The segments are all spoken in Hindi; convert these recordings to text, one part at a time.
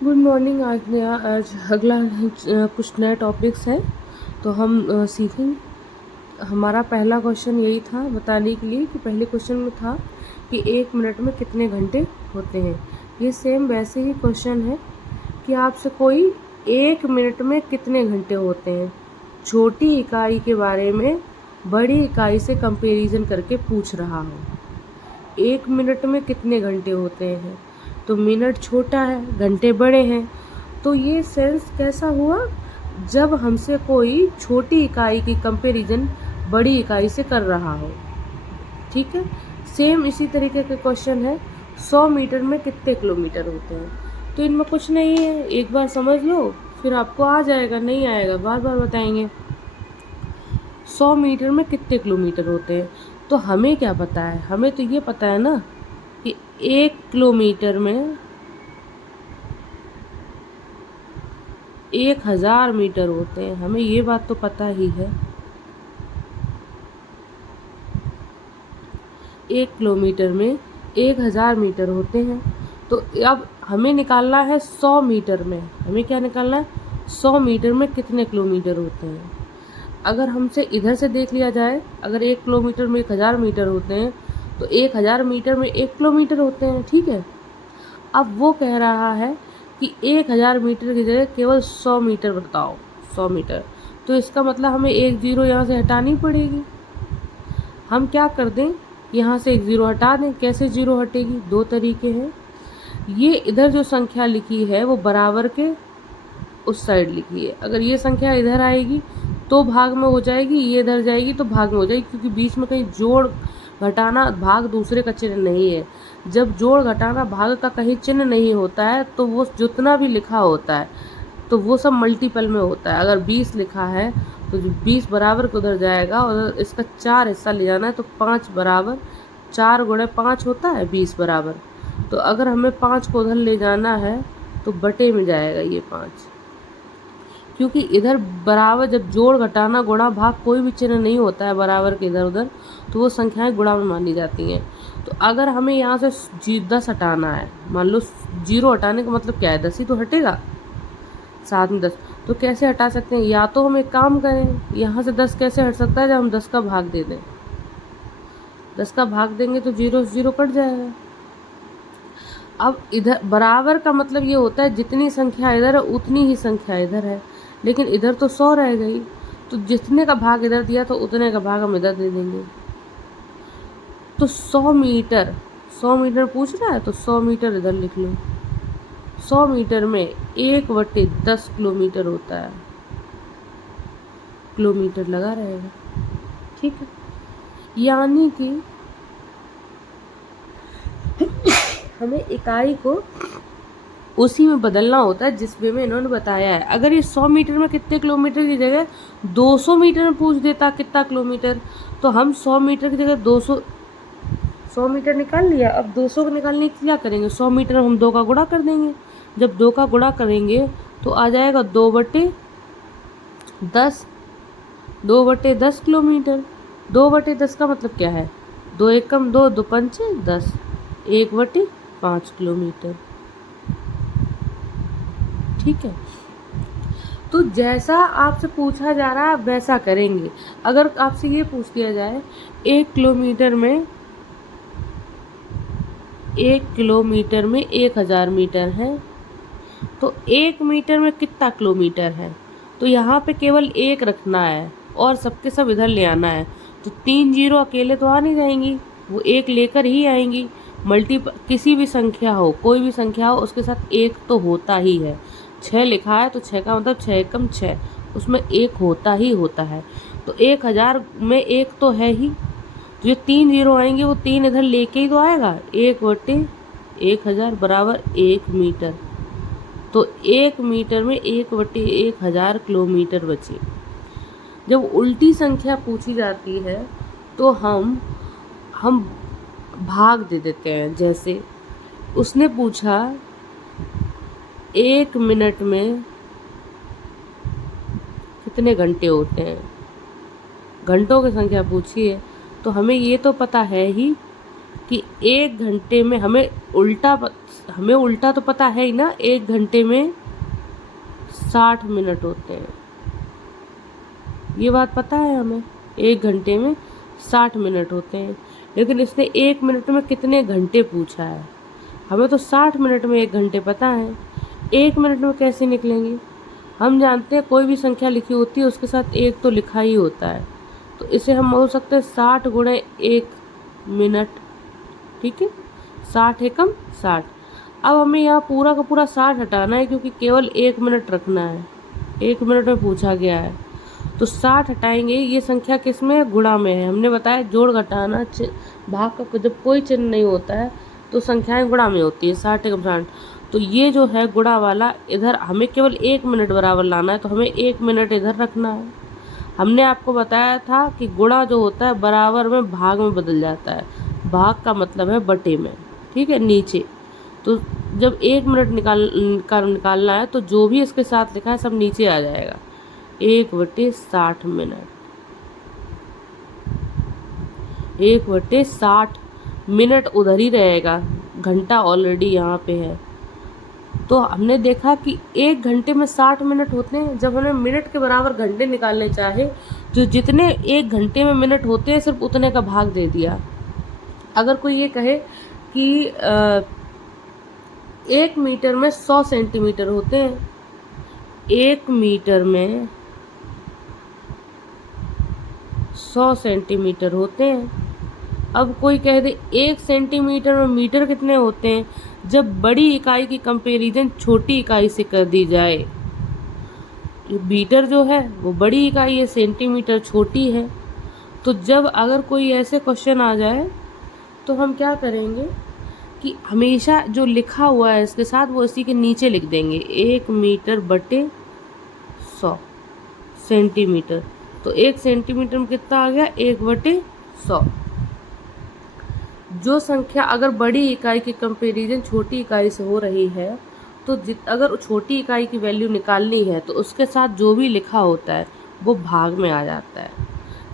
Good morning. आज अगला कुछ नए टॉपिक्स हैं तो हम सीखेंगे। हमारा पहला क्वेश्चन यही था बताने के लिए कि पहले क्वेश्चन में था कि 1 मिनट में कितने घंटे होते हैं। ये सेम वैसे ही क्वेश्चन है कि आपसे कोई 1 मिनट में कितने घंटे होते हैं, छोटी इकाई के बारे में बड़ी इकाई से कंपैरिजन करके पूछ रहा हो। 1 मिनट में कितने घंटे होते हैं, तो मिनट छोटा है, घंटे बड़े हैं। तो ये सेंस कैसा हुआ, जब हमसे कोई छोटी इकाई की कंपैरिजन बड़ी इकाई से कर रहा हो। ठीक है, सेम इसी तरीके के क्वेश्चन है 100 मीटर में कितने किलोमीटर होते हैं। तो इनमें कुछ नहीं है, एक बार समझ लो फिर आपको आ जाएगा, नहीं आएगा बार बार बताएंगे। 100 मीटर में कितने किलोमीटर होते हैं, तो हमें क्या पता है, हमें तो ये पता है ना कि 1 किलोमीटर में 1000 मीटर होते हैं। हमें ये बात तो पता ही है। 1 किलोमीटर में 1000 मीटर होते हैं। तो अब हमें निकालना है 100 मीटर में, हमें क्या निकालना है, 100 मीटर में कितने किलोमीटर होते हैं। अगर हमसे इधर से देख लिया जाए, अगर 1 किलोमीटर में 1000 मीटर होते हैं तो 1000 मीटर में 1 किलोमीटर होते हैं। ठीक है, अब वो कह रहा है कि 1000 मीटर की जगह केवल 100 मीटर बताओ, 100 मीटर। तो इसका मतलब हमें एक जीरो यहाँ से हटानी पड़ेगी। हम क्या कर दें, यहाँ से एक जीरो हटा दें। कैसे जीरो हटेगी, दो तरीके हैं। ये इधर जो संख्या लिखी है वो बराबर के उस साइड लिखी है। अगर ये संख्या इधर आएगी तो भाग में हो जाएगी, ये इधर जाएगी तो भाग में हो जाएगी, क्योंकि बीच में कहीं जोड़ घटाना भाग दूसरे का चिन्ह नहीं है। जब जोड़ घटाना भाग का कहीं चिन्ह नहीं होता है तो वो जितना भी लिखा होता है तो वो सब मल्टीपल में होता है। अगर 20 लिखा है तो 20 बराबर को उधर जाएगा और इसका 4 हिस्सा ले जाना है, तो 5 बराबर 4 गुणे 5 होता है 20 बराबर। तो अगर हमें 5 को उधर ले जाना है तो बटे में जाएगा ये 5, क्योंकि इधर बराबर जब जोड़ घटाना गुणा भाग कोई भी चिन्ह नहीं होता है बराबर के इधर उधर, तो वो संख्याएं गुणा में मानी जाती हैं। तो अगर हमें यहाँ से 10 हटाना है, मान लो जीरो हटाने का मतलब क्या है, 10 ही तो हटेगा, साथ में 10। तो कैसे हटा सकते हैं, या तो हम एक काम करें, यहाँ से 10 कैसे हट सकता है, जब हम 10 का भाग दे दें। 10 का भाग देंगे तो जीरो से जीरो कट जाएगा। अब इधर बराबर का मतलब ये होता है जितनी संख्या इधर है उतनी ही संख्या इधर है, लेकिन इधर तो 100 रह गई, तो जितने का भाग इधर दिया तो उतने का भाग हम इधर दे देंगे। तो 100 मीटर, 100 मीटर पूछ रहा है तो 100 मीटर इधर लिख लो। 100 मीटर में 1/10 किलोमीटर होता है, किलोमीटर लगा रहेगा। ठीक है, यानी कि हमें इकाई को उसी में बदलना होता है जिस वे में इन्होंने बताया है। अगर ये 100 मीटर में कितने किलोमीटर की जगह 200 मीटर में पूछ देता कितना किलोमीटर, तो हम 100 मीटर की जगह 100 मीटर निकाल लिया। अब 200 को निकालने के क्या करेंगे, 100 मीटर हम 2 का गुणा कर देंगे। जब 2 का गुणा करेंगे तो आ जाएगा 2/10, 2/10 किलोमीटर। 2/10 का मतलब क्या है, 2 एकम 2, 2 पंचे 10, 1/5 किलोमीटर। ठीक है, तो जैसा आपसे पूछा जा रहा है वैसा करेंगे। अगर आपसे ये पूछ दिया जाए 1 किलोमीटर में 1000 मीटर है, तो 1 मीटर में कितना किलोमीटर है, तो यहाँ पे केवल 1 रखना है और सबके सब इधर ले आना है। तो 3 जीरो अकेले तो आ नहीं जाएंगी, वो 1 लेकर ही आएंगी। किसी भी संख्या हो, कोई भी संख्या हो, उसके साथ 1 तो होता ही है। 6 लिखा है तो 6 का मतलब 6 एकम 6, उसमें 1 होता ही होता है। तो 1000 में 1 तो है ही, जो 3 जीरो आएंगे वो 3 इधर लेके ही तो आएगा। 1/1000 बराबर 1 मीटर। तो 1 मीटर में 1/1000 किलोमीटर बचे। जब उल्टी संख्या पूछी जाती है तो हम भाग दे देते हैं। जैसे उसने पूछा 1 मिनट में कितने घंटे होते हैं, घंटों की संख्या पूछी है, तो हमें ये तो पता है ही कि 1 घंटे में, हमें उल्टा हमें उल्टा तो पता है ही ना, 1 घंटे में 60 मिनट होते हैं, ये बात पता है हमें, 1 घंटे में 60 मिनट होते हैं। लेकिन इसने 1 मिनट में कितने घंटे पूछा है, हमें तो 60 मिनट में 1 घंटे पता है, 1 मिनट में कैसे निकलेंगे। हम जानते हैं कोई भी संख्या लिखी होती है उसके साथ एक तो लिखा ही होता है, तो इसे हम बोल सकते हैं 60 गुणे 1 मिनट, ठीक है, 60 एकम 60। अब हमें यहाँ पूरा का पूरा 60 हटाना है क्योंकि केवल 1 मिनट रखना है, 1 मिनट में पूछा गया है, तो 60 हटाएंगे। ये संख्या किस में है, गुणा में है। हमने बताया जोड़ घटाना भाग का जब कोई चिन्ह नहीं होता है तो संख्याएं गुणा में होती है, 60 एकम 60। तो ये जो है गुणा वाला इधर हमें केवल 1 मिनट बराबर लाना है, तो हमें 1 मिनट इधर रखना है। हमने आपको बताया था कि गुणा जो होता है बराबर में भाग में बदल जाता है, भाग का मतलब है बटे में, ठीक है, नीचे। तो जब 1 मिनट निकालना है तो जो भी इसके साथ लिखा है सब नीचे आ जाएगा, 1/60 मिनट, 1/60 मिनट उधर ही रहेगा, घंटा ऑलरेडी यहाँ पे है। तो हमने देखा कि 1 घंटे में 60 मिनट होते हैं। जब हमने मिनट के बराबर घंटे निकालने चाहे तो जितने 1 घंटे में मिनट होते हैं सिर्फ उतने का भाग दे दिया। अगर कोई ये कहे कि 1 मीटर में 100 सेंटीमीटर होते हैं, 1 मीटर में 100 सेंटीमीटर होते हैं। अब कोई कह दे 1 सेंटीमीटर में मीटर कितने होते हैं, जब बड़ी इकाई की कंपैरिजन छोटी इकाई से कर दी जाए। मीटर जो है वो बड़ी इकाई है, सेंटीमीटर छोटी है। तो जब अगर कोई ऐसे क्वेश्चन आ जाए तो हम क्या करेंगे कि हमेशा जो लिखा हुआ है इसके साथ वो इसी के नीचे लिख देंगे, 1 मीटर बटे 100 सेंटीमीटर। तो 1 सेंटीमीटर में कितना आ गया, 1/100। जो संख्या अगर बड़ी इकाई की कंपैरिजन छोटी इकाई से हो रही है तो अगर छोटी इकाई की वैल्यू निकालनी है तो उसके साथ जो भी लिखा होता है वो भाग में आ जाता है।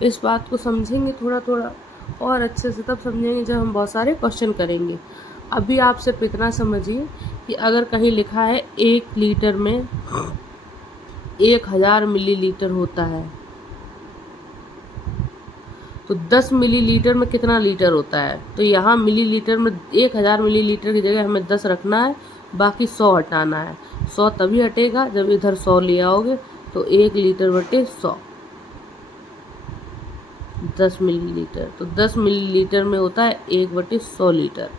इस बात को समझेंगे थोड़ा थोड़ा और अच्छे से तब समझेंगे जब हम बहुत सारे क्वेश्चन करेंगे। अभी आप सिर्फ इतना समझिए कि अगर कहीं लिखा है 1 लीटर में 1000 मिलीलीटर होता है तो 10 मिलीलीटर में कितना लीटर होता है, तो यहाँ मिलीलीटर में 1000 मिलीलीटर की जगह हमें 10 रखना है, बाकी 100 हटाना है। 100 तभी हटेगा जब इधर 100 ले आओगे, तो 1 लीटर बटे 100 10 मिलीलीटर, तो 10 मिलीलीटर में होता है 1/100 लीटर।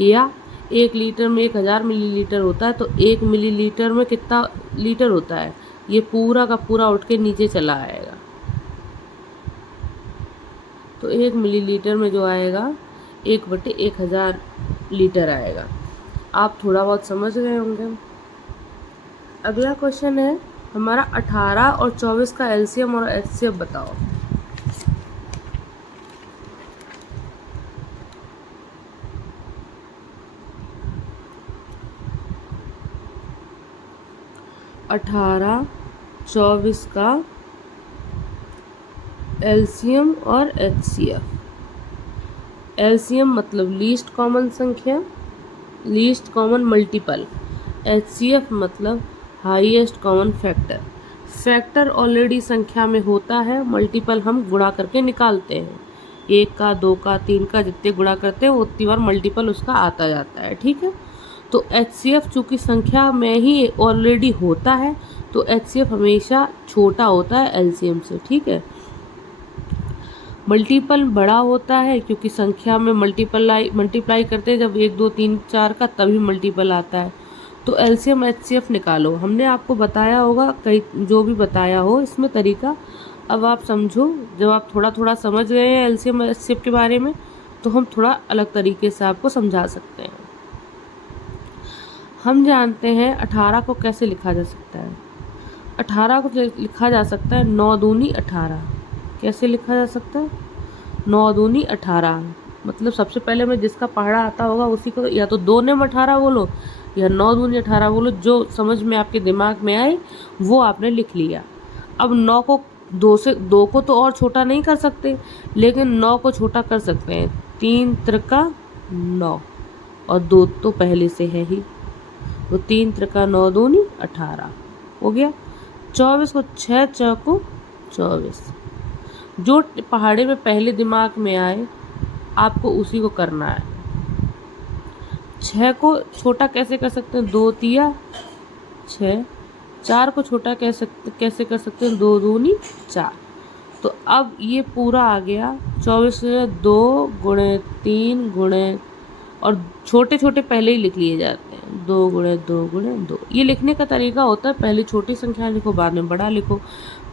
या 1 लीटर में 1000 मिलीलीटर होता है तो 1 मिलीलीटर में कितना लीटर होता है, ये पूरा का पूरा उठ के नीचे चला आएगा। तो 1 मिलीलीटर में जो आएगा 1/1000 लीटर आएगा। आप थोड़ा बहुत समझ गए होंगे। अगला क्वेश्चन है हमारा 18 और 24 का एलसीएम और एचसीएफ बताओ। अठारह 24 का एलसीएम और एचसीएफ। एलसीएम मतलब लीस्ट कॉमन संख्या, लीस्ट कॉमन मल्टीपल। एचसीएफ मतलब highest common factor. Factor already संख्या में होता है, मल्टीपल हम गुणा करके निकालते हैं। 1 का 2 का 3 का जितने गुणा करते हैं उतनी बार मल्टीपल उसका आता जाता है, ठीक है। तो एचसीएफ चूँकि संख्या में ही ऑलरेडी होता है तो एचसीएफ हमेशा छोटा होता है एलसीएम से, ठीक है। मल्टीपल बड़ा होता है क्योंकि संख्या में मल्टीप्लाई करते हैं जब 1 2 3 4 का, तभी मल्टीपल आता है। तो एलसीएम एचसीएफ निकालो। हमने आपको बताया होगा, कई जो भी बताया हो इसमें तरीका, अब आप समझो। जब आप थोड़ा थोड़ा समझ गए हैं एलसीएम एचसीएफ के बारे में तो हम थोड़ा अलग तरीके से आपको समझा सकते हैं। हम जानते हैं 18 को कैसे लिखा जा सकता है। 18 को लिखा जा सकता है 9 दूनी 18। कैसे लिखा जा सकता है, 9 दूनी 18। मतलब सबसे पहले में जिसका पहाड़ा आता होगा उसी को या तो 2 ने 18 बोलो या 9 दूनी 18 बोलो, जो समझ में आपके दिमाग में आए वो आपने लिख लिया। अब 9 को 2 को तो और छोटा नहीं कर सकते, लेकिन 9 को छोटा कर सकते हैं। 3 त्रिका 9, और 2 तो पहले से है ही, तो 3 त्रिका 9 दूनी 18 हो गया। 24 को 6 चौको 24। जो पहाड़े में पहले दिमाग में आए आपको उसी को करना है। 6 को छोटा कैसे कर सकते हैं, 2 तिया 6। 4 को छोटा कैसे कर सकते हैं, 2 दूनी 4। तो अब ये पूरा आ गया 24 से 2 गुणे 3 गुणे, और छोटे छोटे पहले ही लिख लिए जाते हैं, 2 गुणे 2 गुणे 2। ये लिखने का तरीका होता है, पहले छोटी संख्या लिखो बाद में बड़ा लिखो,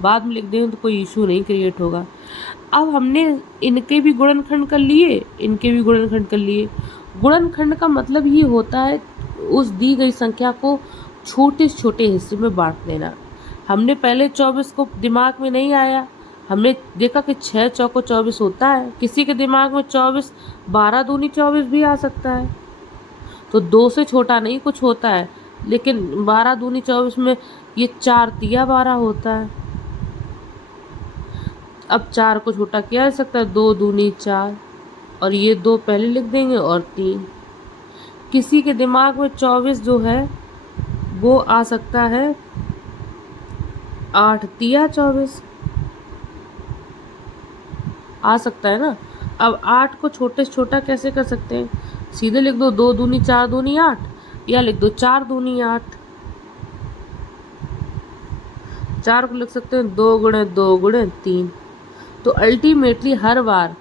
बाद में लिख दें तो कोई इशू नहीं क्रिएट होगा। अब हमने इनके भी गुणनखंड कर लिए, इनके भी गुणनखंड कर लिए। गुणनखंड का मतलब ये होता है उस दी गई संख्या को छोटे छोटे हिस्से में बांट देना। हमने पहले 24 को दिमाग में नहीं आया, हमने देखा कि 6 चौको 24 होता है। किसी के दिमाग में 24 12 दूनी 24 भी आ सकता है, तो 2 से छोटा नहीं कुछ होता है, लेकिन 12 दूनी 24 में ये 4 तिया 12 होता है। अब 4 को छोटा किया जा सकता है, 2 दूनी 4, और ये 2 पहले लिख देंगे और 3। किसी के दिमाग में 24 जो है वो आ सकता है 8 तिया 24 आ सकता है ना। अब 8 को छोटे से छोटा कैसे कर सकते हैं, सीधे लिख दो 2 दूनी 4 दूनी 8, या लिख दो 4 दूनी 8। 4 को लिख सकते हैं 2 गुणे 2 गुणे 3। तो अल्टीमेटली हर बार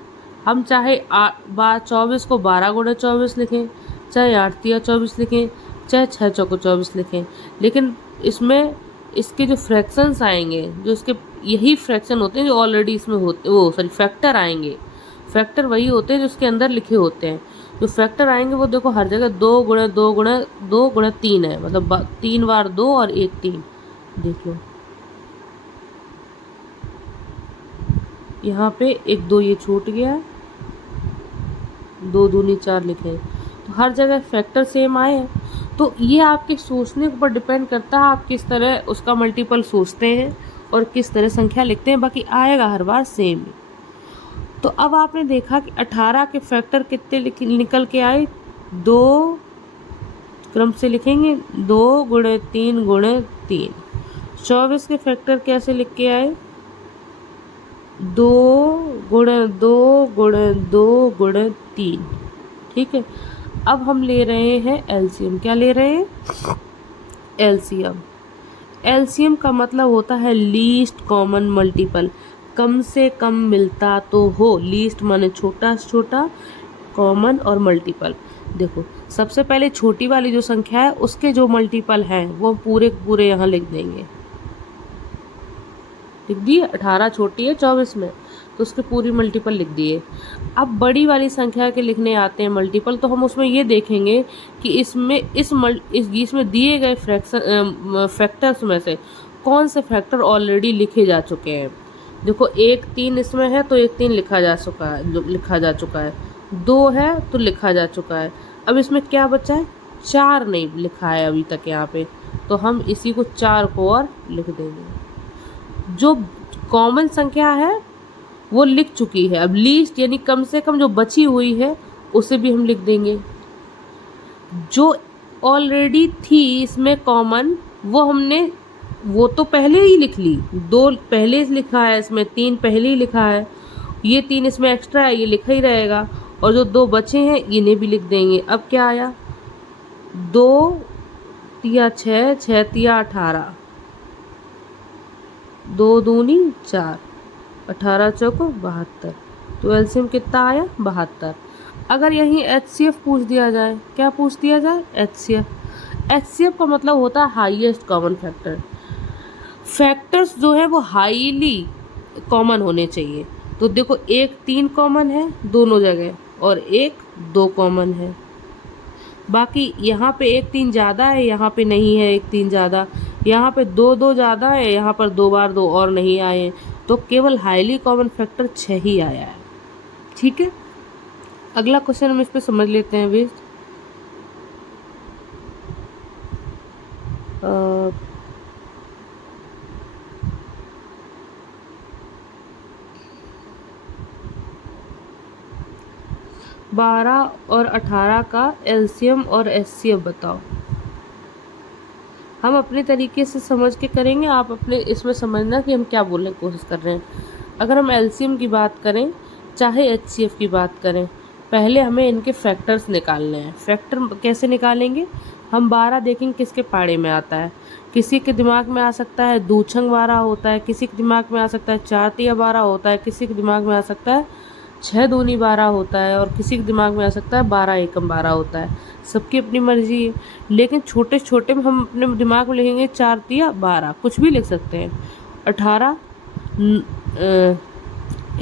हम चाहे 24 को 12 गुणे 24 लिखें, चाहे 8 तिया 24 लिखें, चाहे 6 चौको 24 लिखें, लेकिन इसमें इसके जो फ्रैक्शंस आएंगे, जो इसके यही फ्रैक्शन होते हैं जो ऑलरेडी इसमें होते, वो सॉरी फैक्टर आएंगे, फैक्टर वही होते हैं जो इसके अंदर लिखे होते हैं। जो फैक्टर आएंगे वो देखो हर जगह 2 गुणे 2 गुणे 2 गुणे 3 है, मतलब 3 बार 2 और 1 3। देख लो यहाँ पे 1 2 ये छूट गया, 2 दूनी 4 लिखे, तो हर जगह फैक्टर सेम आए हैं। तो ये आपके सोचने के ऊपर डिपेंड करता है आप किस तरह उसका मल्टीपल सोचते हैं और किस तरह संख्या लिखते हैं, बाकी आएगा हर बार सेम। तो अब आपने देखा कि 18 के फैक्टर कितने निकल के आए, 2 क्रम से लिखेंगे, 2 गुणे 3 गुणे 3। 24 के फैक्टर कैसे लिख के आए, 2 गुणे 2 गुणे 2 गुणे 3। ठीक है, अब हम ले रहे हैं एलसीएम। क्या ले रहे हैं, एलसीएम। एलसीएम का मतलब होता है लीस्ट कॉमन मल्टीपल, कम से कम मिलता तो हो। लीस्ट माने छोटा से छोटा, कॉमन और मल्टीपल। देखो सबसे पहले छोटी वाली जो संख्या है उसके जो मल्टीपल हैं वो पूरे पूरे यहाँ लिख देंगे, लिख दिए। 18 छोटी है 24 में, तो उसके पूरी मल्टीपल लिख दिए। अब बड़ी वाली संख्या के लिखने आते हैं मल्टीपल, तो हम उसमें ये देखेंगे कि इसमें दिए गए फैक्टर्स में से कौन से फैक्टर ऑलरेडी लिखे जा चुके हैं। देखो 1 3 इसमें है तो 1 3 लिखा जा चुका है, 2 है तो लिखा जा चुका है। अब इसमें क्या बचा है, 4 नहीं लिखा है अभी तक यहाँ पे, तो हम इसी को 4 को और लिख देंगे। जो कॉमन संख्या है वो लिख चुकी है, अब लीस्ट यानी कम से कम जो बची हुई है उसे भी हम लिख देंगे। जो ऑलरेडी थी इसमें कॉमन वो तो पहले ही लिख ली, 2 पहले लिखा है इसमें, 3 पहले ही लिखा है, ये 3 इसमें एक्स्ट्रा है ये लिखा ही रहेगा, और जो 2 बचे हैं इन्हें भी लिख देंगे। अब क्या आया, 2 तिया 6 6 तिया 18, 2 दूनी 4, 18 चौको 72। तो एलसीएम कितना आया, 72। अगर यहीं एचसीएफ पूछ दिया जाए, क्या पूछ दिया जाए, एचसीएफ। एचसीएफ का मतलब होता है हाईएस्ट कॉमन फैक्टर। फैक्टर्स जो है वो हाईली कॉमन होने चाहिए। तो देखो 1 3 कॉमन है दोनों जगह, और 1 2 कॉमन है। बाकी यहाँ पे 1 3 ज़्यादा है, यहाँ पे नहीं है 1 3 ज़्यादा, यहाँ पे 2 2 ज़्यादा है, यहाँ पर 2 बार 2 और नहीं आए, तो केवल हाईली कॉमन फैक्टर 6 ही आया है। ठीक है, अगला क्वेश्चन हम इस पे समझ लेते हैं भी। 12 और 18 का एलसीएम और एचसीएफ बताओ। हम अपने तरीके से समझ के करेंगे, आप अपने इसमें समझना कि हम क्या बोलने की कोशिश कर रहे हैं। अगर हम एलसीएम की बात करें चाहे एचसीएफ की बात करें, पहले हमें इनके फैक्टर्स निकालने हैं। फैक्टर कैसे निकालेंगे? हम 12 देखेंगे किसके पाड़े में आता है। किसी के दिमाग में आ सकता है दूछंग 12 होता है, किसी के दिमाग में आ सकता है 4 तिया 12 होता है, किसी के दिमाग में आ सकता है 6 दूनी 12 होता है, और किसी के दिमाग में आ सकता है 12 एकम 12 होता है। सबकी अपनी मर्जी है, लेकिन छोटे छोटे में हम अपने दिमाग में लिखेंगे 4 तिया 12, कुछ भी लिख सकते हैं। 18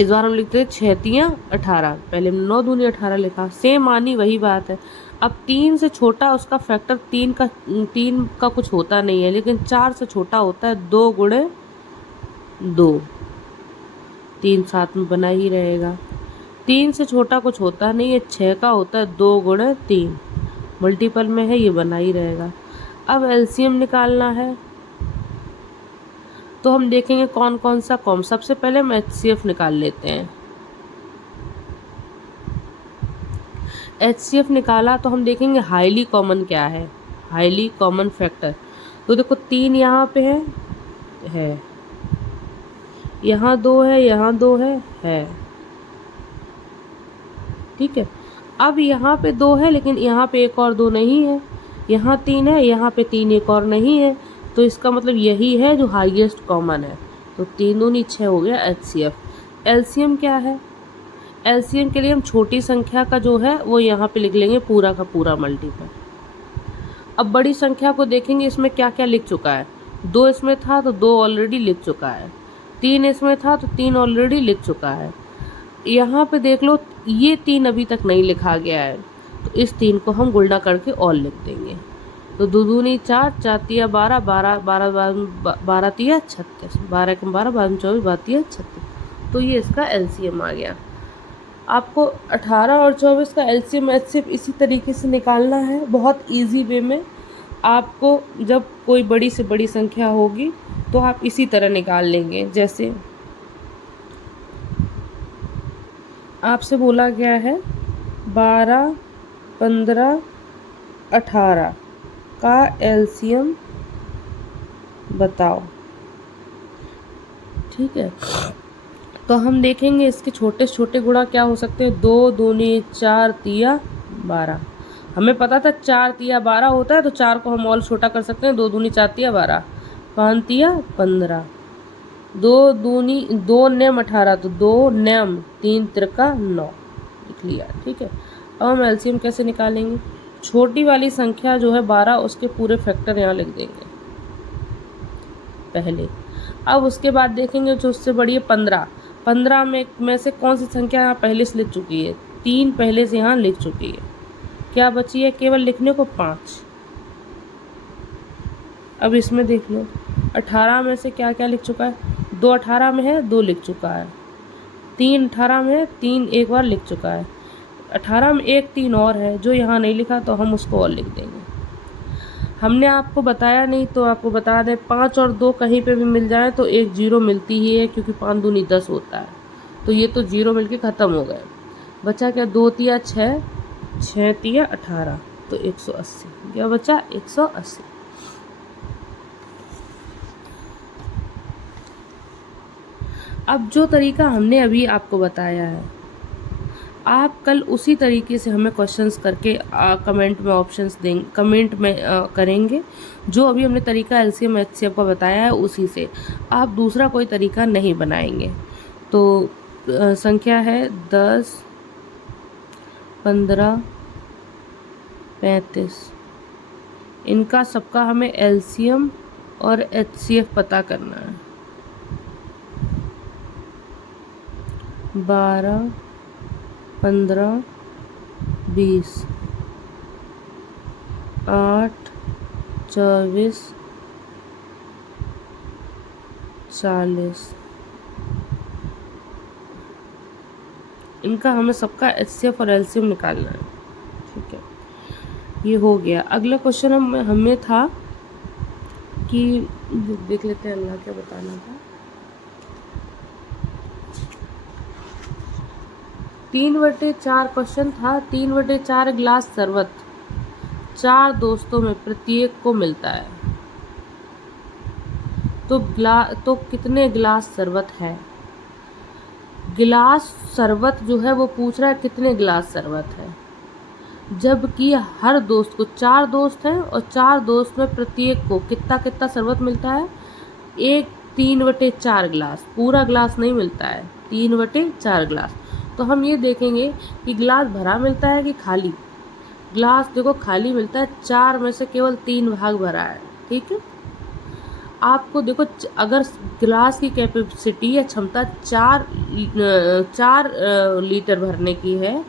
इस बार हम लिखते हैं 6 तिया 18, पहले 9 दूनी 18 लिखा, सेम मानी वही बात है। अब 3 से छोटा उसका फैक्टर 3 का कुछ होता नहीं है, लेकिन 4 से छोटा होता है 2 गुणे 2, 3 साथ में बना ही रहेगा। 3 से छोटा कुछ होता नहीं है, 6 का होता है 2 गुणे 3, मल्टीपल में है, ये बना ही रहेगा। अब एलसीएम निकालना है तो हम देखेंगे कौन कौन सा कॉम। सबसे पहले हम एचसीएफ निकाल लेते हैं। एचसीएफ निकाला तो हम देखेंगे हाईली कॉमन क्या है, हाईली कॉमन फैक्टर। तो देखो 3 यहाँ पे है, यहाँ 2 है, यहाँ 2 है, ठीक है। अब यहाँ पे 2 है, लेकिन यहाँ पे एक और 2 नहीं है, यहाँ 3 है, यहाँ पे 3 एक और नहीं है, तो इसका मतलब यही है जो हाईएस्ट कॉमन है। तो 3 दूनी 6 हो गया एचसीएफ। एलसीएम क्या है? एलसीएम के लिए हम छोटी संख्या का जो है वो यहाँ पे लिख लेंगे पूरा का पूरा मल्टीपल। अब बड़ी संख्या को देखेंगे इसमें क्या क्या लिख चुका है। 2 इसमें था तो 2 ऑलरेडी लिख चुका है, 3 इसमें था तो 3 ऑलरेडी लिख चुका है। यहाँ पे देख लो ये 3 अभी तक नहीं लिखा गया है, तो इस 3 को हम गुणा करके और लिख देंगे। तो 2 दूनी 4, 4 तिया 12, 12 तिया 36, 12 कम 12, 12 24, 12 तिया 36। तो ये इसका एलसीएम आ गया। आपको 18 और 24 का एलसीएम एचसीएफ इसी तरीके से निकालना है, बहुत इजी वे में। आपको जब कोई बड़ी से बड़ी संख्या होगी तो आप इसी तरह निकाल लेंगे। जैसे आपसे बोला गया है 12, 15, 18 का एलसीएम बताओ, ठीक है। तो हम देखेंगे इसके छोटे छोटे गुणा क्या हो सकते हैं। 2 दूनी 4 तिया 12, हमें पता था 4 तिया 12 होता है, तो 4 को हम और छोटा कर सकते हैं। 2 दूनी 4 तिया 12, 5 तिया 15, 2 दूनी 2 नेम 18, तो 2 नेम 3 त्रिका 9 लिख लिया, ठीक है। अब हम एलसीएम कैसे निकालेंगे? छोटी वाली संख्या जो है 12, उसके पूरे फैक्टर यहाँ लिख देंगे पहले। अब उसके बाद देखेंगे जो उससे बड़ी है 15, 15 में से कौन सी संख्या यहाँ पहले से लिख चुकी है? 3 पहले से यहाँ लिख चुकी है, क्या बची है केवल लिखने को? 5। अब इसमें देख लो 18 में से क्या क्या लिख चुका है? 2 18 में है, 2 लिख चुका है। 3 18 में है, 3 एक बार लिख चुका है। 18 में एक 3 और है जो यहाँ नहीं लिखा, तो हम उसको और लिख देंगे। हमने आपको बताया नहीं तो आपको बता दें, 5 और 2 कहीं पे भी मिल जाए तो एक 0 मिलती ही है, क्योंकि 5 दूनी 10 होता है। तो ये तो 0 मिलके ख़त्म हो गए। बचा क्या? 2 तिया 6, 6 तिया 18, तो 180। क्या बचा? 180। अब जो तरीका हमने अभी आपको बताया है, आप कल उसी तरीके से हमें क्वेश्चंस करके कमेंट में ऑप्शंस देंगे, कमेंट में करेंगे। जो अभी हमने तरीका एलसीएम एचसीएफ का बताया है उसी से, आप दूसरा कोई तरीका नहीं बनाएंगे। तो संख्या है 10, 15, 35, इनका सबका हमें एलसीएम और एचसीएफ पता करना है। 12, 15, 20, 8, 24, 40, इनका हमें सबका एचसीएफ और एलसीएम निकालना है, ठीक है। ये हो गया। अगला क्वेश्चन हमें था कि देख लेते हैं अल्लाह क्या बताना था। 3/4 क्वेश्चन था, 3/4 गिलास शरबत 4 दोस्तों में प्रत्येक को मिलता है, तो कितने गिलास शरबत है। गिलास शरबत जो है वो पूछ रहा है कितने गिलास शरबत है, जबकि हर दोस्त को 4 दोस्त हैं और 4 दोस्त में प्रत्येक को कितना कितना शरबत मिलता है, 3/4 गिलास, पूरा गिलास नहीं मिलता है, 3/4 गिलास। तो हम ये देखेंगे कि गिलास भरा मिलता है कि खाली। गिलास देखो खाली मिलता है, 4 में से केवल 3 भाग भरा है, ठीक है। आपको देखो अगर गिलास की कैपेसिटी या क्षमता 4 लीटर भरने की है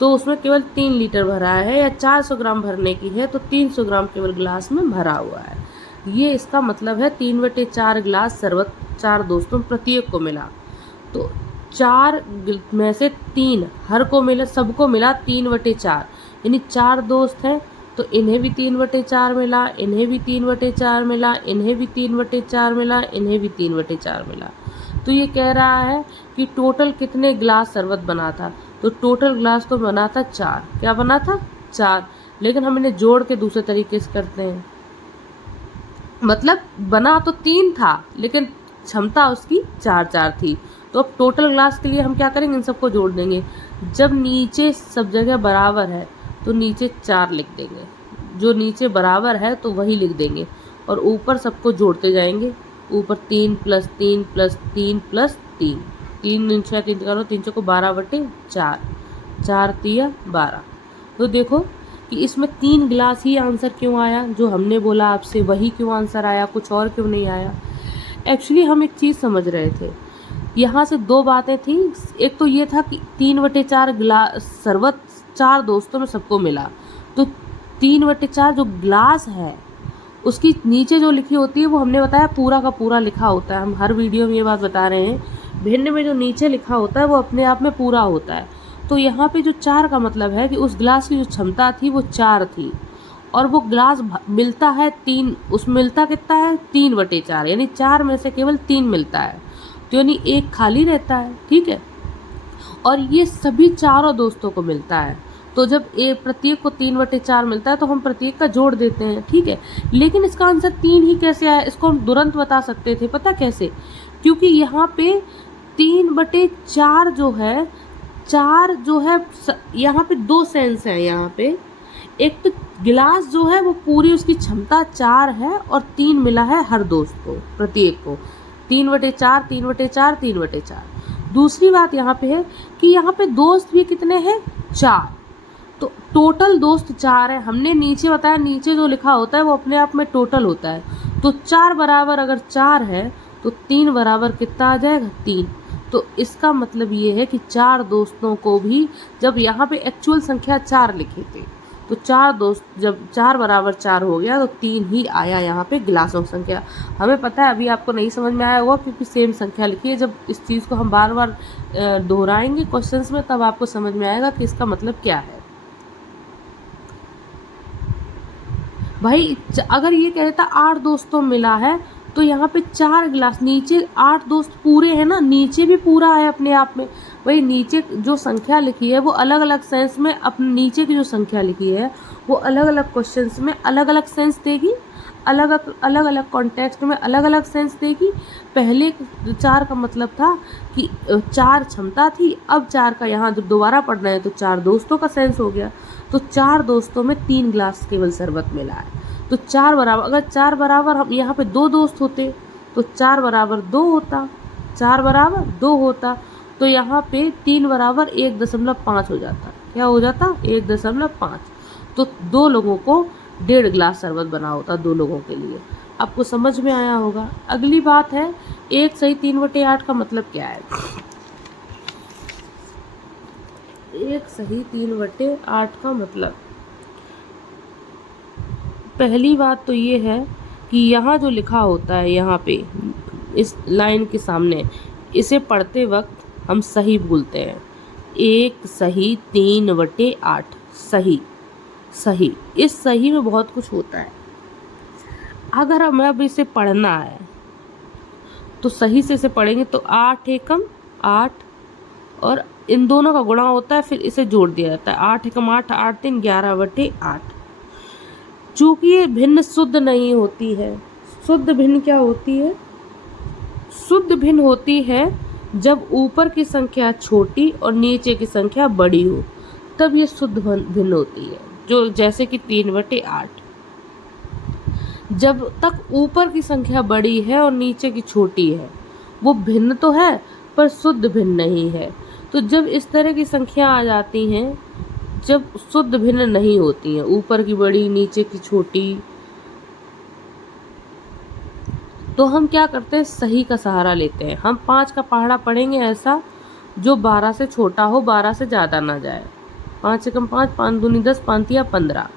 तो उसमें केवल 3 लीटर भरा है, या 400 ग्राम भरने की है तो 300 ग्राम केवल गिलास में भरा हुआ है। ये इसका मतलब है 3/4 गिलास शरबत 4 दोस्तों प्रत्येक को मिला। तो 4 में से 3 हर को मिला, सबको मिला 3/4, यानी 4 दोस्त हैं तो इन्हें भी 3/4 मिला, इन्हें भी 3/4 मिला, इन्हें भी 3/4 मिला, इन्हें भी 3/4 मिला। तो ये कह रहा है कि टोटल कितने गिलास शरबत बना था, तो टोटल गिलास तो बना था 4। क्या बना था? 4। लेकिन हम इन्हें जोड़ के दूसरे तरीके से करते हैं, मतलब बना तो 3 था लेकिन क्षमता उसकी 4 थी। तो अब टोटल गिलास के लिए हम क्या करेंगे, इन सबको जोड़ देंगे। जब नीचे सब जगह बराबर है तो नीचे 4 लिख देंगे, जो नीचे बराबर है तो वही लिख देंगे, और ऊपर सबको जोड़ते जाएंगे। ऊपर 3 + 3 + 3 + 3, 3 6 3 करो, 3 को 12/4, 4 तिया 12। तो देखो कि इसमें 3 गिलास ही आंसर क्यों आया, जो हमने बोला आपसे वही क्यों आंसर आया, कुछ और क्यों नहीं आया। एक्चुअली हम एक चीज़ समझ रहे थे, यहाँ से 2 बातें थी। एक तो ये था कि 3/4 गिलास शरबत 4 दोस्तों में सबको मिला, तो 3/4 जो गिलास है उसकी नीचे जो लिखी होती है वो हमने बताया पूरा का पूरा लिखा होता है। हम हर वीडियो में ये बात बता रहे हैं, भिन्न में जो नीचे लिखा होता है वो अपने आप में पूरा होता है। तो यहाँ पे जो 4 का मतलब है कि उस गिलास की जो क्षमता थी वो 4 थी, और वो गिलास मिलता है 3, उसमें मिलता कितना है 3/4, यानी 4 में से केवल 3 मिलता है, तो यानी 1 खाली रहता है, ठीक है। और ये सभी 4 दोस्तों को मिलता है, तो जब प्रत्येक को 3/4 मिलता है तो हम प्रत्येक का जोड़ देते हैं, ठीक है। लेकिन इसका आंसर 3 ही कैसे आया, इसको हम तुरंत बता सकते थे, पता कैसे, क्योंकि यहाँ पे 3/4 जो है, 4 जो है यहाँ पे 2 सेंस है। यहाँ पे एक तो गिलास जो है वो पूरी उसकी क्षमता 4 है और 3 मिला है हर दोस्त को, प्रत्येक को 3/4 3/4 3/4। दूसरी बात यहाँ पे है कि यहाँ पे दोस्त भी कितने हैं, 4, तो टोटल दोस्त 4 है। हमने नीचे बताया, नीचे जो लिखा होता है वो अपने आप में टोटल होता है, तो 4 बराबर अगर 4 है तो 3 बराबर कितना आ जाएगा, 3। तो इसका मतलब ये है कि 4 दोस्तों को भी, जब यहाँ पे एक्चुअल संख्या 4 लिखे थे तो 4 दोस्त, जब 4 बराबर 4 हो गया तो 3 ही आया यहाँ पे गिलासों की संख्या। हमें पता है अभी आपको नहीं समझ में आया होगा क्योंकि सेम संख्या लिखी है। जब इस चीज़ को हम बार बार दोहराएंगे क्वेश्चंस में तब आपको समझ में आएगा कि इसका मतलब क्या है। भाई अगर ये कहता 8 दोस्तों मिला है तो यहाँ पे 4 गिलास, नीचे 8 दोस्त पूरे हैं ना, नीचे भी पूरा है अपने आप में। वही नीचे जो संख्या लिखी है वो अलग अलग सेंस में, अपने नीचे की जो संख्या लिखी है वो अलग अलग क्वेश्चंस में अलग अलग सेंस देगी, अलग अलग कॉन्टेक्स्ट में अलग अलग सेंस देगी। पहले 4 का मतलब था कि 4 क्षमता थी, अब 4 का यहाँ जब दोबारा पढ़ रहे हैं तो 4 दोस्तों का सेंस हो गया। तो 4 दोस्तों में 3 गिलास केवल शरबत मिला है, तो 4 बराबर, अगर 4 बराबर हम यहाँ पे 2 दोस्त होते तो 4 बराबर 2 होता, 4 बराबर 2 होता, तो यहाँ पे 3 बराबर 1.5 हो जाता। क्या हो जाता, 1.5। तो 2 लोगों को 1.5 गिलास शरबत बना होता, 2 लोगों के लिए। आपको समझ में आया होगा। अगली बात है 1 सही 3/8 का मतलब क्या है। 1 सही 3/8 का मतलब, पहली बात तो ये है कि यहाँ जो लिखा होता है यहाँ पे इस लाइन के सामने, इसे पढ़ते वक्त हम सही भूलते हैं। 1 सही 3/8 सही, सही, इस सही में बहुत कुछ होता है। अगर हमें अब इसे पढ़ना है तो सही से इसे पढ़ेंगे तो 8 एकम 8 और इन दोनों का गुणा होता है, फिर इसे जोड़ दिया जाता है। 8 एकम 8, 8 3 11/8। चूंकि ये भिन्न शुद्ध नहीं होती है, शुद्ध भिन्न क्या होती है? शुद्ध भिन्न होती है जब ऊपर की संख्या छोटी और नीचे की संख्या बड़ी हो, तब ये शुद्ध भिन्न होती है। जो जैसे कि 3/8, जब तक ऊपर की संख्या बड़ी है और नीचे की छोटी है, वो भिन्न तो है पर शुद्ध भिन्न नहीं है। तो जब इस तरह की संख्या आ जाती हैं, जब शुद्ध भिन्न नहीं होती हैं, ऊपर की बड़ी नीचे की छोटी, तो हम क्या करते हैं? सही का सहारा लेते हैं। हम 5 का पहाड़ा पढ़ेंगे ऐसा जो 12 से छोटा हो, 12 से ज़्यादा ना जाए। 5 एकम 5, 5 दूनी 10, 5 तिया 15।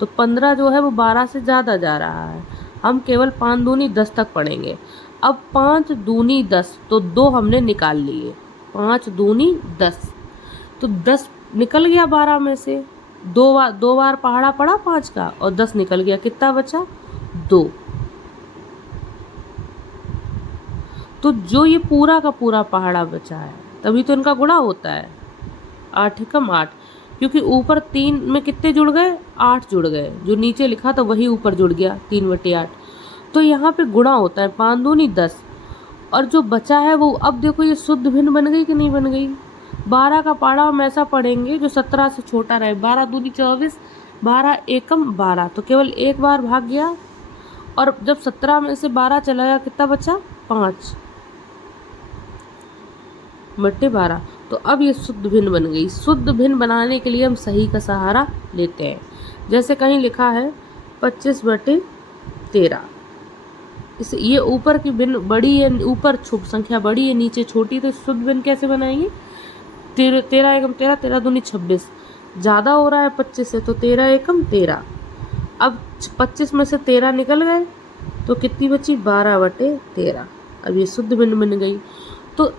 तो 15 जो है वो 12 से ज़्यादा जा रहा है, हम केवल 5 दूनी 10 तक पढ़ेंगे। अब 5 दूनी 10, तो 2 हमने निकाल लिए। 5 दूनी 10, तो 10 निकल गया 12 में से। दो बार पहाड़ा पड़ा 5 का और 10 निकल गया, कितना बचा? 2। तो जो ये पूरा का पूरा पहाड़ा बचा है, तभी तो इनका गुणा होता है। 8 एकम 8, क्योंकि ऊपर 3 में कितने जुड़ गए? 8 जुड़ गए। जो नीचे लिखा था वही ऊपर जुड़ गया, 3/8। तो यहाँ पे गुणा होता है, 5 दूनी 10, और जो बचा है वो, अब देखो ये शुद्ध भिन्न बन गई कि नहीं बन गई? 12 का पहाड़ा हम ऐसा पढ़ेंगे जो 17 से छोटा रहे। 12 दूनी 24, 12 एकम 12, तो केवल एक बार भाग गया, और जब 17 में से 12 चला गया, कितना बचा? 5/12। तो अब ये शुद्ध भिन्न बन गई। शुद्ध भिन्न बनाने के लिए हम सही का सहारा लेते हैं। जैसे कहीं लिखा है 25/13, इसे ये ऊपर की भिन्न बड़ी है, ऊपर संख्या बड़ी है, नीचे छोटी, तो शुद्ध भिन्न कैसे बनाएंगे? 13 एकम 13, 13 दूनी 26, ज़्यादा हो रहा है 25 से, तो 13 एकम 13। अब 25 में से 13 निकल गए, तो कितनी बची? 12/13। अब ये शुद्ध भिन्न बन गई। तो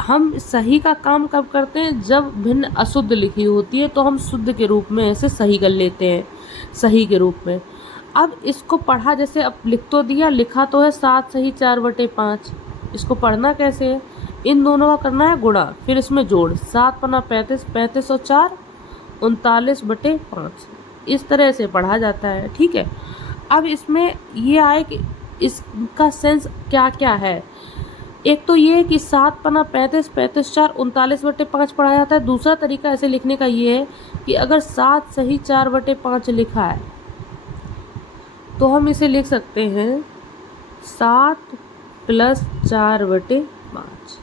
हम सही का काम कब करते हैं? जब भिन्न अशुद्ध लिखी होती है, तो हम शुद्ध के रूप में ऐसे सही कर लेते हैं, सही के रूप में। अब इसको पढ़ा, जैसे अब लिख तो दिया, लिखा तो है 7 सही 4/5। इसको पढ़ना कैसे है? इन दोनों का करना है गुणा, फिर इसमें जोड़। 7 पन्ना 35, 35 और 4 39/5। इस तरह से पढ़ा जाता है, ठीक है। अब इसमें ये आए कि इसका सेंस क्या क्या है। एक तो ये है कि 7 पन्ना 35, 35 4 39/5 पढ़ा जाता है। दूसरा तरीका ऐसे लिखने का ये है कि अगर 7 सही 4/5 लिखा है, तो हम इसे लिख सकते हैं 7 + 4/5।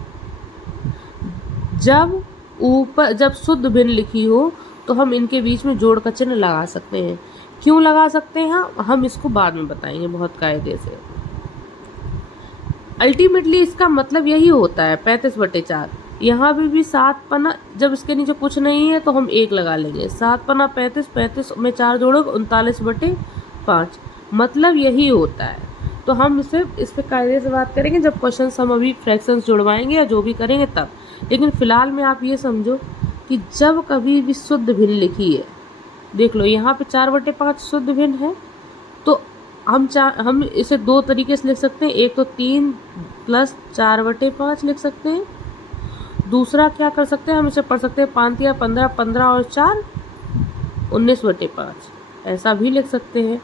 जब शुद्ध भिन्न लिखी हो, तो हम इनके बीच में जोड़ का चिन्ह लगा सकते हैं। क्यों लगा सकते हैं हम इसको बाद में बताएंगे बहुत कायदे से। अल्टीमेटली इसका मतलब यही होता है 35/4। यहाँ भी 7 पन्ना, जब इसके नीचे कुछ नहीं है तो हम 1 लगा लेंगे। 7 पन्ना 35, 35 में 4 जोड़ोगे 39/5, मतलब यही होता है। तो हम इस पे कायदे से बात करेंगे जब क्वेश्चन हम अभी फ्रैक्शंस जुड़वाएंगे या जो भी करेंगे तब। लेकिन फिलहाल में आप ये समझो कि जब कभी भी शुद्ध भिन्न लिखी है, देख लो यहाँ पे 4/5 शुद्ध भिन्न है, तो हम इसे 2 तरीके से लिख सकते हैं। एक तो 3 + 4/5 लिख सकते हैं। दूसरा क्या कर सकते हैं, हम इसे पढ़ सकते हैं 5 या 15, 15 और 4 19/5, ऐसा भी लिख सकते हैं।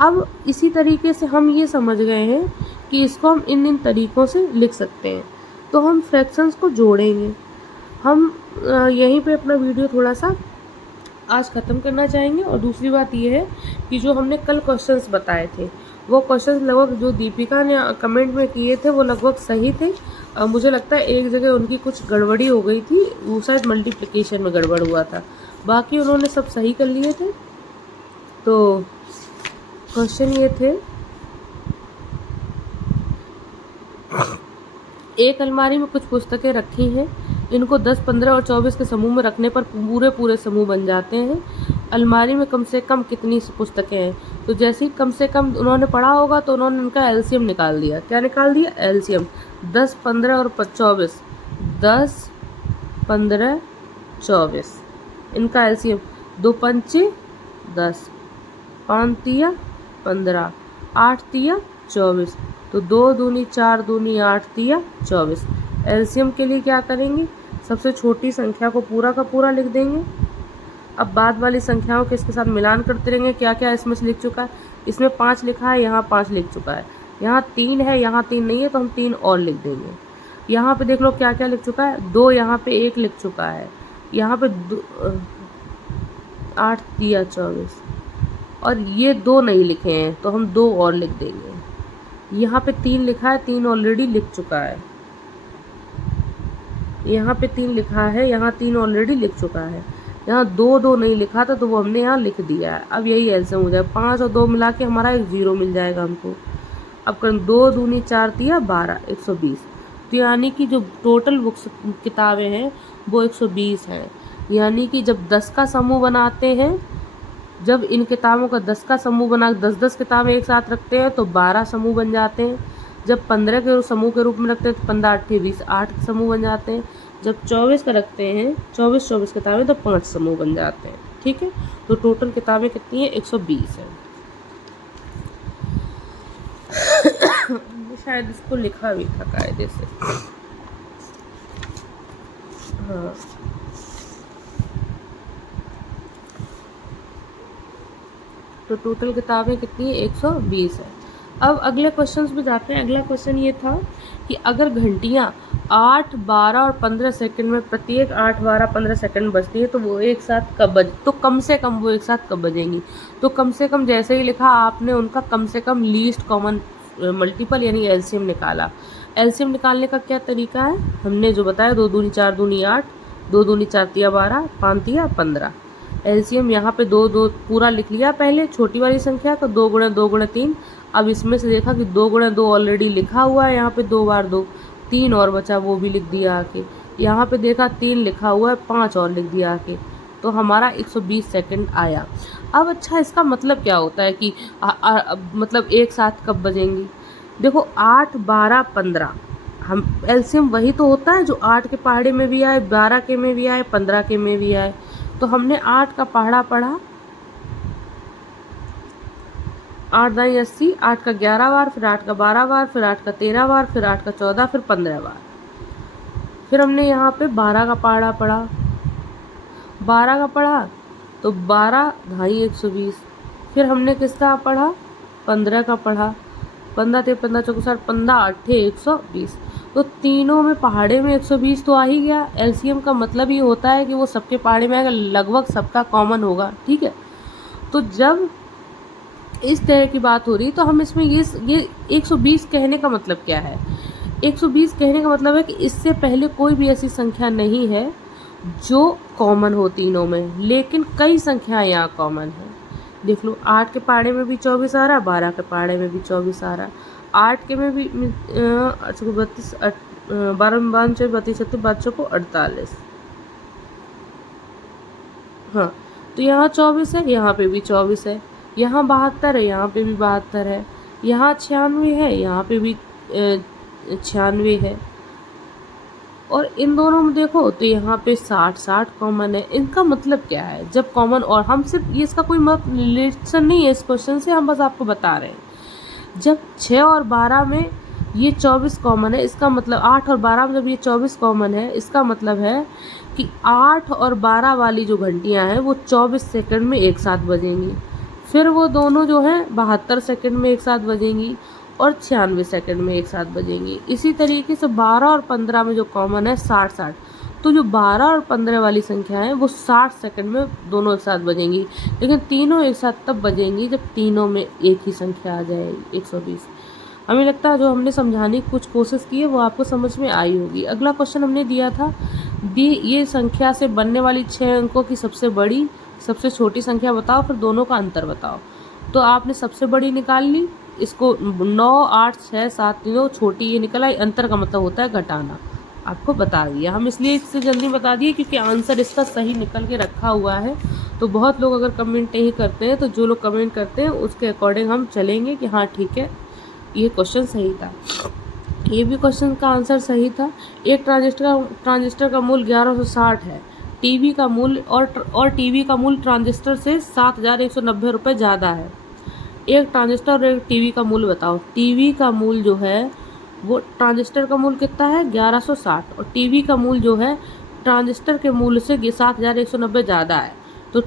अब इसी तरीके से हम ये समझ गए हैं कि इसको हम इन तरीक़ों से लिख सकते हैं। तो हम फ्रैक्शंस को जोड़ेंगे। हम यहीं पे अपना वीडियो थोड़ा सा आज ख़त्म करना चाहेंगे। और दूसरी बात ये है कि जो हमने कल क्वेश्चंस बताए थे, वो क्वेश्चंस लगभग जो दीपिका ने कमेंट में किए थे वो लगभग सही थे। मुझे लगता है एक जगह उनकी कुछ गड़बड़ी हो गई थी, वो शायद मल्टीप्लिकेशन में गड़बड़ हुआ था, बाकी उन्होंने सब सही कर लिए थे। तो क्वेश्चन ये थे, एक अलमारी में कुछ पुस्तकें रखी हैं, इनको 10, 15 और 24 के समूह में रखने पर पूरे समूह बन जाते हैं। अलमारी में कम से कम कितनी पुस्तकें हैं? तो जैसे ही कम से कम उन्होंने पढ़ा होगा तो उन्होंने इनका एलसीएम निकाल दिया। क्या निकाल दिया? एलसीएम। 10, 15 और 24, 10, 15, 24, इनका एलसीएम 2 पंचे 10, 5 तिया 15, 8 तिया 24, तो 2 दूनी 4 दूनी 8 तिया 24। एलसीएम के लिए क्या करेंगे? सबसे छोटी संख्या को पूरा का पूरा लिख देंगे। अब बाद वाली संख्याओं के इसके साथ मिलान करते रहेंगे। क्या क्या इसमें से लिख चुका है, इसमें 5 लिखा है, यहाँ 5 लिख चुका है, यहाँ 3 है, यहाँ 3 नहीं है तो हम 3 और लिख देंगे। यहाँ पे देख लो क्या क्या लिख चुका है, 2 यहाँ पे 1 लिख चुका है, यहाँ पे 8 दिया 24, और ये 2 नहीं लिखे हैं तो हम 2 और लिख देंगे। यहाँ पे 3 लिखा है, 3 ऑलरेडी लिख चुका है, यहाँ पे 3 लिखा है, यहाँ 3 ऑलरेडी लिख चुका है, यहाँ 2 नहीं लिखा था तो वो हमने यहाँ लिख दिया है। अब यही एल्सियम हो जाएगा, 5 और 2 मिला के हमारा एक 0 मिल जाएगा हमको। अब करें 2 दूनी 4 दिया 12, 120। तो यानी कि जो टोटल बुक्स किताबें हैं वो 120 हैं। यानी कि जब 10 का समूह बनाते हैं, जब इन किताबों का 10 का समूह बना 10-10 किताबें एक साथ रखते हैं तो 12 समूह बन जाते हैं। जब 15 के समूह के रूप में रखते हैं तो 15 8 20 8 समूह बन जाते हैं। जब 24 का रखते हैं 24 किताबें तो 5 समूह बन जाते हैं। ठीक है, तो टोटल किताबें कितनी है, 120 है। शायद इसको लिखा भी था कायदे से। हाँ, तो टोटल किताबें कितनी है, 120 है। अब अगले क्वेश्चन पे जाते हैं। अगला क्वेश्चन ये था कि अगर घंटियाँ 8, 12 और 15 सेकंड में प्रत्येक 8, 12, 15 सेकंड बजती है तो वो एक साथ कब तो कम से कम वो एक साथ कब बजेंगी। तो कम से कम जैसे ही लिखा आपने उनका कम से कम लीस्ट कॉमन मल्टीपल यानी एलसीएम निकाला। एलसीएम निकालने का क्या तरीका है, हमने जो बताया 2 दूनी 4 दूनी 8, 2 दूनी 4 तिया 12, 5 तिया 15। एलसीएम यहाँ पे 2 पूरा लिख लिया पहले छोटी वाली संख्या का, 2 गुणा 2 गुणा 3। अब इसमें से देखा कि 2 गुणा 2 ऑलरेडी लिखा हुआ है, यहाँ पे 2 बार 2, 3 और बचा वो भी लिख दिया आके। यहाँ पे देखा 3 लिखा हुआ है, 5 और लिख दिया आके, तो हमारा 120 सेकंड आया। अब अच्छा इसका मतलब क्या होता है कि मतलब एक साथ कब बजेंगी। देखो 8, 12, 15 हम एलसीएम वही तो होता है जो 8 के पहाड़े में भी आए, 12 के में भी आए, 15 के में भी आए। तो हमने 8 का पहाड़ा पढ़ा, 8 दाई 80, 8 का 11 बार, फिर 8 का 12 बार, फिर 8 का 13 बार, फिर 8 का 14, फिर 15 बार। फिर हमने यहाँ पे 12 का पहाड़ा पढ़ा, 12 का पढ़ा तो 12 ढाई 120। फिर हमने किसका पढ़ा, 15 का पढ़ा, 15 थे 15 चौको 60, 15 8 120। तो तीनों में पहाड़े में 120 तो आ ही गया। एलसीएम का मतलब ये होता है कि वो सबके पहाड़े में आएगा, लगभग सबका कॉमन होगा। ठीक है, तो जब इस तरह की बात हो रही तो हम इसमें ये 120 कहने का मतलब क्या है, 120 कहने का मतलब है कि इससे पहले कोई भी ऐसी संख्या नहीं है जो कॉमन हो तीनों में, लेकिन कई संख्याएं यहाँ कॉमन है। देख लो 8 के पहाड़े में भी 24 आ रहा, 12 के पहाड़े में भी 24 आ रहा, 8 के में भी 32, 12 में 52, 32, 36, 32 को 48। हाँ, तो यहाँ 24 है, यहाँ पे भी 24 है, यहाँ 72 है, यहाँ पे भी 72 है, यहाँ 96 है, यहाँ पे भी 96 है। और इन दोनों में देखो तो यहाँ पे 60 कॉमन है। इनका मतलब क्या है, जब कॉमन, और हम सिर्फ ये इसका कोई रिलेशन नहीं है इस क्वेश्चन से, हम बस आपको बता रहे हैं। जब 6 और 12 में ये 24 कॉमन है, इसका मतलब 8 और 12 में जब ये 24 कॉमन है, इसका मतलब है कि 8 और 12 वाली जो घंटियाँ हैं वो 24 सेकंड में एक साथ बजेंगी। फिर वो दोनों जो हैं 72 सेकंड में एक साथ बजेंगी और 96 सेकंड में एक साथ बजेंगी। इसी तरीके से 12 और 15 में जो कॉमन है 60, तो जो 12 और 15 वाली संख्या है वो 60 सेकंड में दोनों एक साथ बजेंगी। लेकिन तीनों एक साथ तब बजेंगी जब तीनों में एक ही संख्या आ जाएगी, 120। हमें लगता है जो हमने समझाने की कुछ कोशिश की है वो आपको समझ में आई होगी। अगला क्वेश्चन हमने दिया था, दी ये संख्या से बनने वाली 6 अंकों की सबसे बड़ी सबसे छोटी संख्या बताओ, फिर दोनों का अंतर बताओ। तो आपने सबसे बड़ी निकाल ली, इसको 9, 8, 6, 7 तीनों छोटी ये निकल आई। अंतर का मतलब होता है घटाना, आपको बता दिया। हम इसलिए इससे जल्दी बता दिए क्योंकि आंसर इसका सही निकल के रखा हुआ है। तो बहुत लोग अगर कमेंट नहीं करते हैं तो जो लोग कमेंट करते हैं उसके अकॉर्डिंग हम चलेंगे कि हाँ ठीक है ये क्वेश्चन सही था। ये भी क्वेश्चन का आंसर सही था। एक ट्रांजिस्टर का मूल्य 1160 है, टीवी का मूल्य और टीवी का मूल्य ट्रांजिस्टर से 7190 रुपये ज़्यादा है। एक ट्रांजिस्टर और एक टीवी का मूल्य बताओ। टीवी का मूल्य जो है वो ट्रांजिस्टर का मूल्य कितना है 1160 और टीवी का मूल्य जो है ट्रांजिस्टर के मूल्य से 7190 ज़्यादा है, तो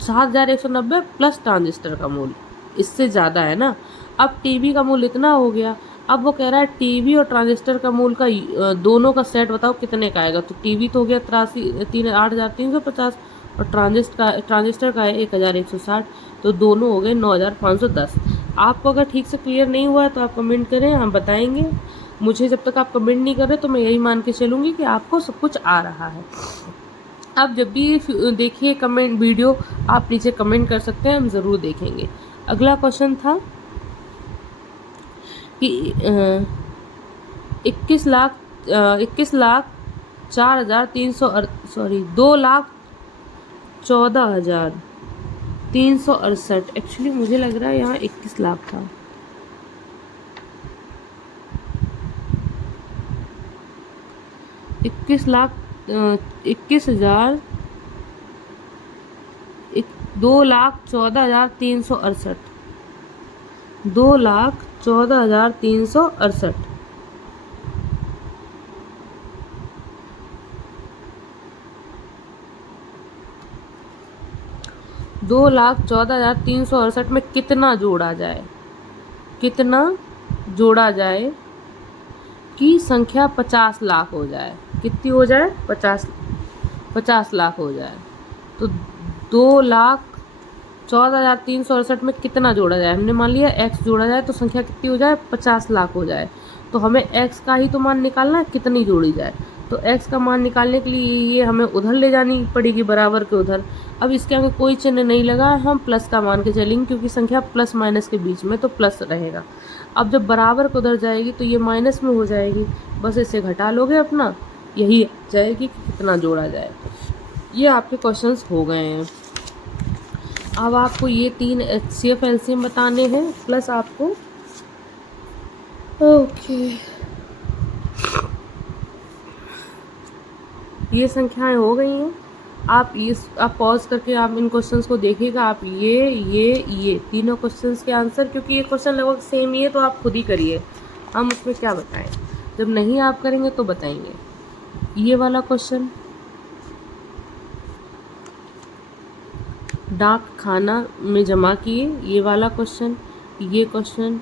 7190 प्लस ट्रांजिस्टर का मूल्य इससे ज़्यादा है ना। अब टीवी का मूल्य इतना हो गया, अब वो कह रहा है टीवी और ट्रांजिस्टर का मूल्य का दोनों का सेट बताओ कितने का आएगा। तो टीवी तो हो गया 8350 और ट्रांजिस्टर का है 1160, तो दोनों हो गए 9510। आपको अगर ठीक से क्लियर नहीं हुआ है तो आप कमेंट करें, हम बताएंगे। मुझे जब तक आप कमेंट नहीं कर रहे तो मैं यही मान के चलूँगी कि आपको सब कुछ आ रहा है। अब जब भी देखिए कमेंट वीडियो, आप नीचे कमेंट कर सकते हैं, हम ज़रूर देखेंगे। अगला क्वेश्चन था कि 21 लाख 2,14,368। एक्चुअली मुझे लग रहा है यहाँ 21 लाख था। इक्कीस लाख 2,14,368 2,14,368। दो लाख 14,368 में कितना जोड़ा जाए, कि संख्या 50 लाख हो जाए। कितनी हो जाए? 50 लाख हो जाए। तो 2,14,368 में कितना जोड़ा जाए? हमने मान लिया x जोड़ा जाए तो संख्या कितनी हो जाए? 50 लाख हो जाए। तो हमें x का ही तो मान निकालना है, कितनी जोड़ी जाए। तो x का मान निकालने के लिए ये हमें उधर ले जानी पड़ेगी, बराबर के उधर। अब इसके आगे कोई चिन्ह नहीं लगा, हम प्लस का मान के चलेंगे क्योंकि संख्या प्लस माइनस के बीच में, तो प्लस रहेगा। अब जब बराबर को उधर जाएगी तो ये माइनस में हो जाएगी, बस इसे घटा लोगे अपना, यही जाएगी कि कितना जोड़ा जाए। ये आपके क्वेश्चंस हो गए हैं। अब आपको ये 3 HCF LCM बताने हैं, प्लस आपको ये संख्याएं हो गई हैं। आप पॉज करके आप इन क्वेश्चंस को देखिएगा। आप ये तीनों क्वेश्चंस के आंसर, क्योंकि ये क्वेश्चन लगभग सेम ही है, तो आप खुद ही करिए, हम उसमें क्या बताएं। जब नहीं आप करेंगे तो बताएंगे। ये वाला क्वेश्चन डाक खाना में जमा किए, ये वाला क्वेश्चन, ये क्वेश्चन,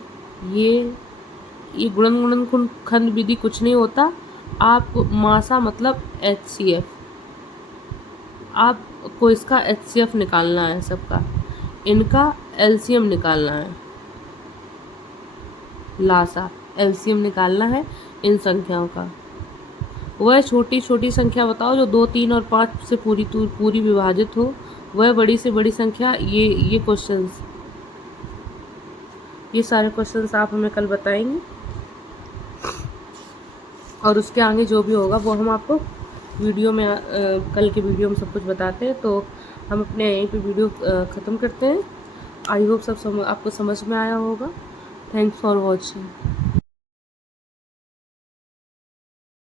ये गुणन खंड विधि कुछ नहीं होता। आपको मासा मतलब HCF, आपको इसका HCF निकालना है, सबका इनका LCM निकालना है, लासा LCM निकालना है इन संख्याओं का। वह छोटी छोटी संख्या बताओ जो 2, 3 और 5 से पूरी विभाजित हो। वह बड़ी से बड़ी संख्या। ये क्वेश्चंस, ये सारे क्वेश्चंस आप हमें कल बताएंगे, और उसके आगे जो भी होगा वो हम आपको वीडियो में कल के वीडियो में सब कुछ बताते हैं। तो हम अपने यहीं पे वीडियो ख़त्म करते हैं। आई होप सब आपको समझ में आया होगा। Thanks for watching.